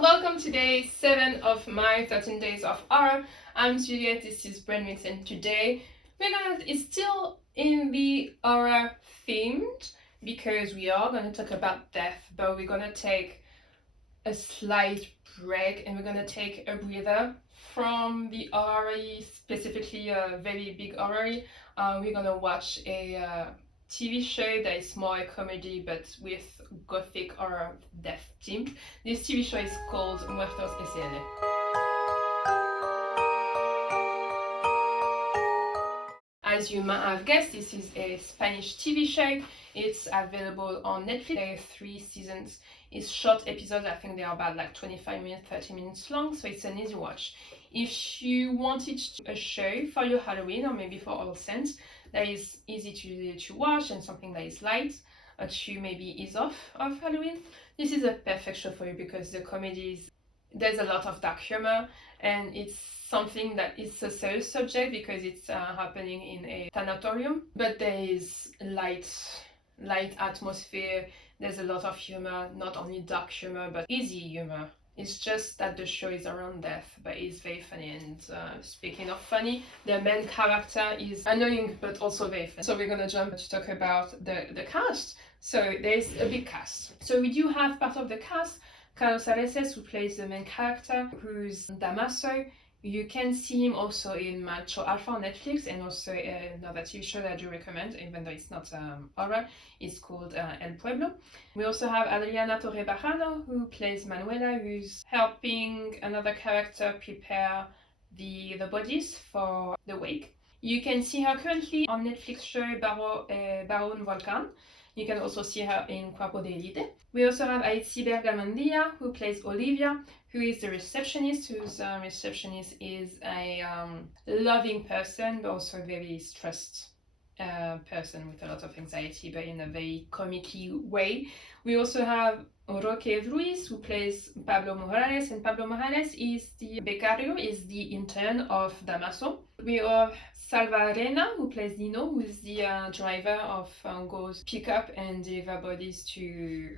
Welcome to day 7 of my 13 days of horror. I'm Juliette, this is Brandmix, and today it's still in the horror themed because we are going to talk about death, but we're going to take a slight break and we're going to take a breather from the horror, specifically a very big horror. We're going to watch a TV show that is more a comedy but with gothic horror death theme. This TV show is called Muertos S.L. As you might have guessed, this is a Spanish TV show. It's available on Netflix. There are 3 seasons. It's short episodes. I think they are about like 25 minutes, 30 minutes long, so it's an easy watch. If you wanted a show for your Halloween or maybe for All Saints that is easy to watch and something that is light to maybe ease off of Halloween, this is a perfect show for you because the comedies, there's a lot of dark humor and it's something that is a serious subject because it's happening in a sanatorium, but there is light atmosphere. There's a lot of humor, not only dark humor but easy humor. It's just that the show is around death, but it's very funny. And speaking of funny, the main character is annoying but also very funny. So we're gonna jump to talk about the cast. So there's a big cast. So we do have part of the cast, Carlos Areces, who plays the main character, who's Damaso. You can see him also in Macho Alpha on Netflix and also another TV show that I do recommend, even though it's not horror. It's called El Pueblo. We also have Adriana Torre Bajano, who plays Manuela, who's helping another character prepare the bodies for the wake. You can see her currently on Netflix show Baron Volcan. You can also see her in Cuerpo de Elite. We also have Aitziber Galmandia, who plays Olivia, who is the receptionist, whose receptionist is a loving person, but also a very stressed person with a lot of anxiety, but in a very comic-y way. We also have Roque Ruiz, who plays Pablo Morales, and Pablo Morales is the becario, is the intern of Damaso. We have Salva Arena, who plays Nino, who is the driver of goes pick up and deliver bodies to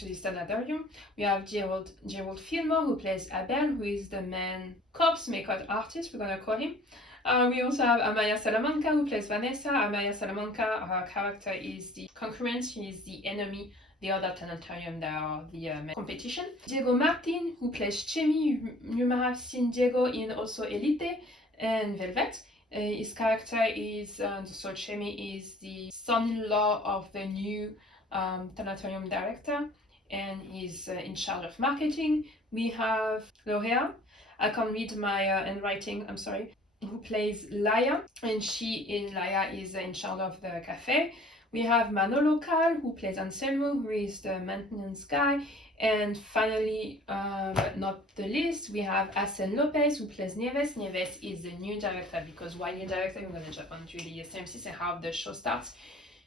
the sanatorium. We have Gerald Fillmore, who plays Abel, who is the main corpse makeup artist, we're gonna call him. We also have Amaya Salamanca, who plays Vanessa. Amaya Salamanca, her character is the concurrent, she is the enemy, the other sanatorium that are the main competition. Diego Martin, who plays Chemi. You might have seen Diego in also Elite and Velvet. His character is, so Chemi is the son-in-law of the new sanatorium director, and he's in charge of marketing. We have Lorea, I can't read my handwriting, I'm sorry, who plays Laia, and Laia is in charge of the cafe. We have Manolo Cal, who plays Anselmo, who is the maintenance guy. And finally, but not the least, we have Asen Lopez, who plays Nieves. Nieves is the new director, because while you're director, you're going to jump onto the SMC and how the show starts.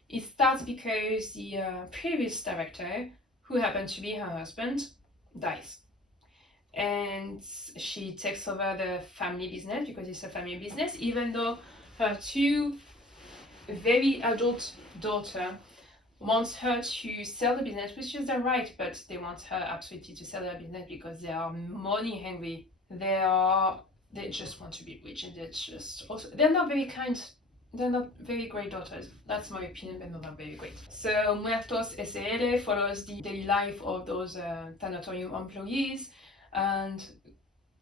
It starts because the previous director, who happened to be her husband, dies. And she takes over the family business because it's a family business, even though her 2 very adult daughter wants her to sell the business, which is their right, but they want her absolutely to sell their business because they are money hungry. They just want to be rich, and they're not very kind. They're not very great daughters. That's my opinion, but not very great. So Muertos S.L. follows the daily life of those sanatorium employees, and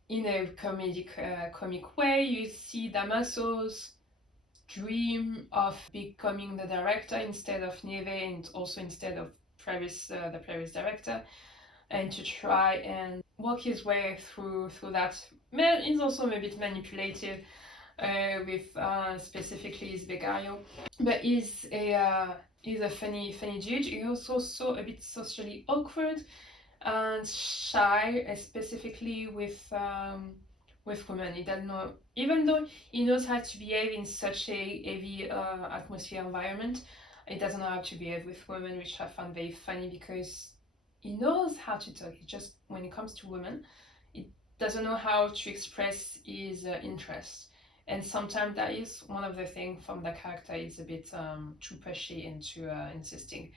in a comic way, you see Damaso's dream of becoming the director instead of Nieve, and also instead of the previous director, and to try and walk his way through that. Man, he's also a bit manipulative with specifically his becario, but he's a funny dude. He's also a bit socially awkward and shy, specifically with women. He doesn't know, even though he knows how to behave in such a heavy atmosphere environment, he doesn't know how to behave with women, which I found very funny because he knows how to talk. He just, when it comes to women, he doesn't know how to express his interest. And sometimes that is one of the things from the character is a bit too pushy and too insisting.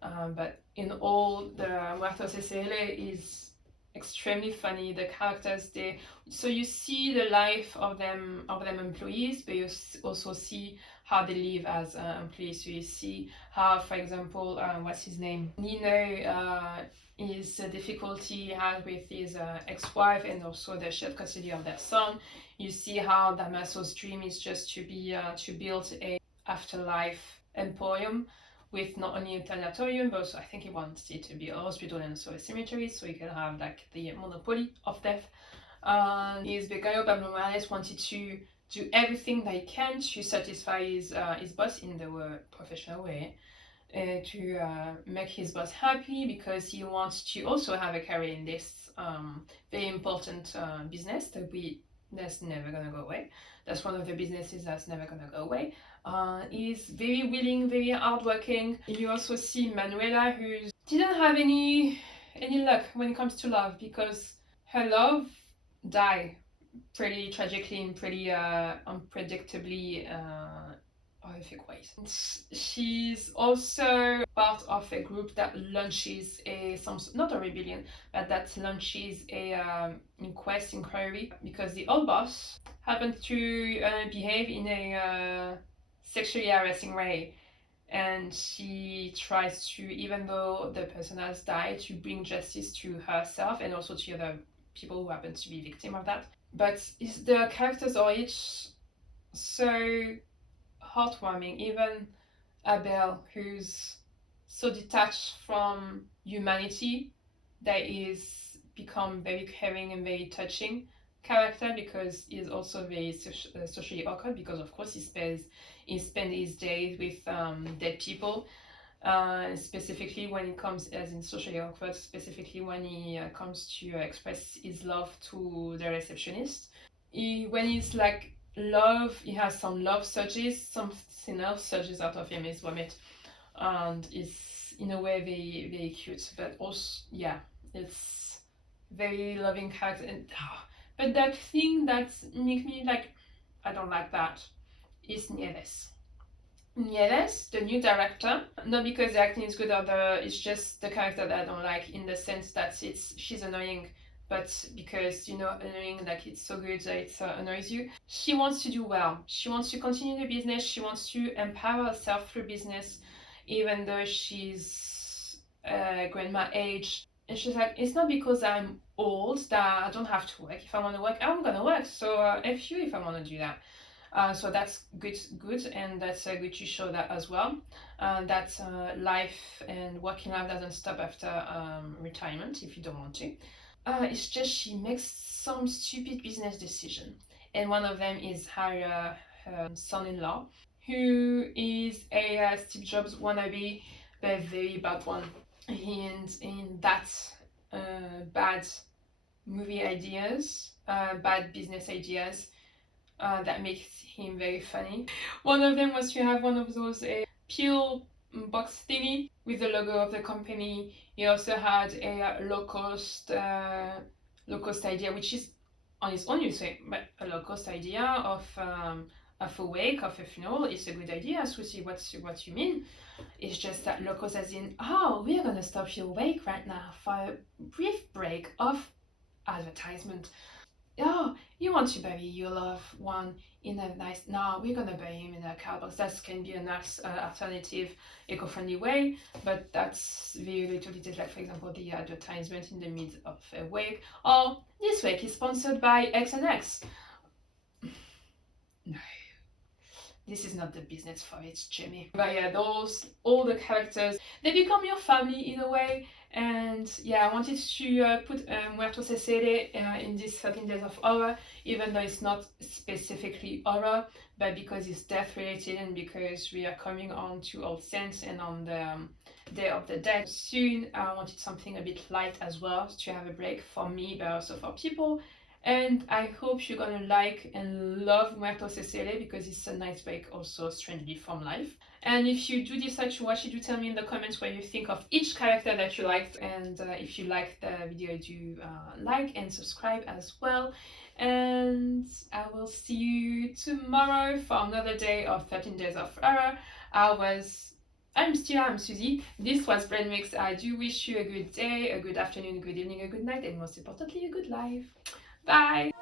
But in all, the Muertos S.L. is extremely funny. The characters, so you see the life of them employees, but you also see how they live as employees. So you see how, for example, what's his name, Nino, is the difficulty he has with his ex-wife and also the shared custody of their son. You see how Damaso's dream is just to be to build a afterlife emporium with not only a sanatorium, but also I think he wants it to be a hospital and also a cemetery, so he can have like the monopoly of death. His becario Pablo Morales wanted to do everything that he can to satisfy his boss in the professional way, to make his boss happy, because he wants to also have a career in this very important business that's never gonna go away. That's one of the businesses that's never gonna go away. He's very willing, very hardworking. You also see Manuela, who didn't have any luck when it comes to love, because her love died pretty tragically and pretty unpredictably horrific ways. She's also part of a group that launches not a rebellion, but that launches a inquiry, because the old boss happened to behave in a sexually harassing way, and she tries to, even though the person has died, to bring justice to herself and also to other people who happen to be victim of that. But the characters are each so heartwarming. Even Abel, who's so detached from humanity, that is become very caring and very touching character, because he's also very socially awkward, because of course he spends his days with dead people, specifically when it comes, as in socially awkward, specifically when he comes to express his love to the receptionist. When he's like love, he has some love surges, something else surges out of him, his vomit, and it's in a way very very cute, but also yeah, it's very loving character. And but that thing that makes me like, I don't like that, is Nieves. Nieves, the new director, not because the acting is good or it's just the character that I don't like, in the sense that she's annoying, but because, annoying, like it's so good that it annoys you. She wants to do well. She wants to continue the business. She wants to empower herself through business, even though she's grandma age. And she's like, it's not because I'm old that I don't have to work. If I want to work, I'm gonna work. So F you if I want to do that. So that's good, and that's good to show that as well. That life and working life doesn't stop after retirement if you don't want to. It's just she makes some stupid business decision, and one of them is her son-in-law, who is a Steve Jobs wannabe, but a very bad one. And in that bad movie ideas, bad business ideas, that makes him very funny. One of them was to have one of those peel box thingy with the logo of the company. He also had a low cost idea, which is on its own, you say, but a low cost idea of a wake, of a funeral is a good idea. So see what you mean. It's just that low cost as in, oh, we're gonna stop your wake right now for a brief break of advertisement. Oh, you want to bury your loved one in a nice, no, we're gonna bury him in a cardbox. That can be a nice alternative, eco-friendly way, but that's very little details, like for example the advertisement in the mid of a wake, or this wake is sponsored by X and X. No, this is not the business for it, Jimmy. But yeah, all the characters, they become your family in a way. And yeah, I wanted to put Muertos S.L in this 13 Days of Horror, even though it's not specifically horror, but because it's death related, and because we are coming on to All Saints and on the Day of the Dead soon. I wanted something a bit light as well, to have a break for me, but also for people. And I hope you're gonna like and love Muertos S.L, because it's a nice break also, strangely, from life. And if you do decide to watch it, do tell me in the comments what you think of each character that you liked. And if you liked the video, do like and subscribe as well. And I will see you tomorrow for another day of 13 Days of Horror. I was I'm Stila, I'm Susie. This was Brain Mix. I do wish you a good day, a good afternoon, a good evening, a good night, and most importantly, a good life. Bye!